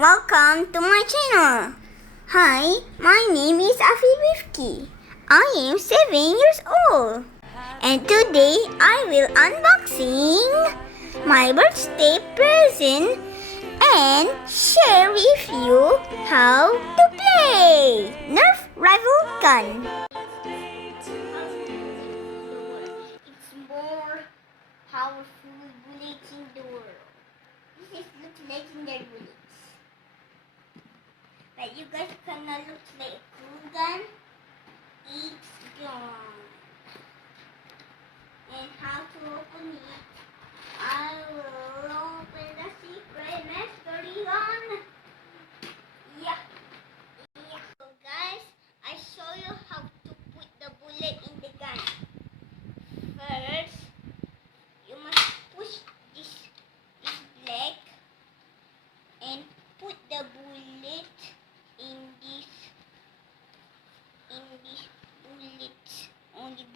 Welcome to my channel. Hi, my name is Afifki. I am 7 years old. And today I will unboxing my birthday present and share with you how to play Nerf rival gun. It's more powerful bullets in the world. This looks legendary bullets. But you guys kinda look like a cool gun. It's gone. And how to open it? I will open the secret mystery gun. Yeah. So guys, I show you how to put the bullet in the gun. First, you must push this black and put the bullet in this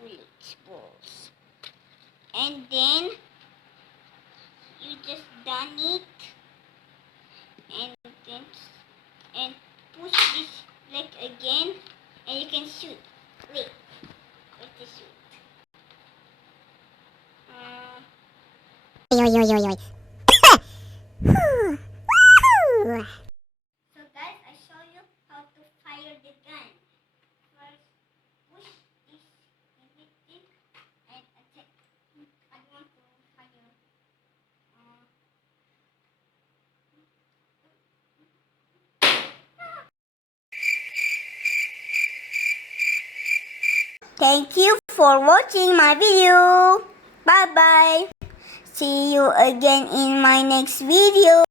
bullet balls, and then you just done it, and push this black again, and you can shoot. Wait to shoot. So guys, I show you how to fire the gun. First, push this thing and attack. I want to fire. Thank you for watching my video. Bye bye. See you again in my next video.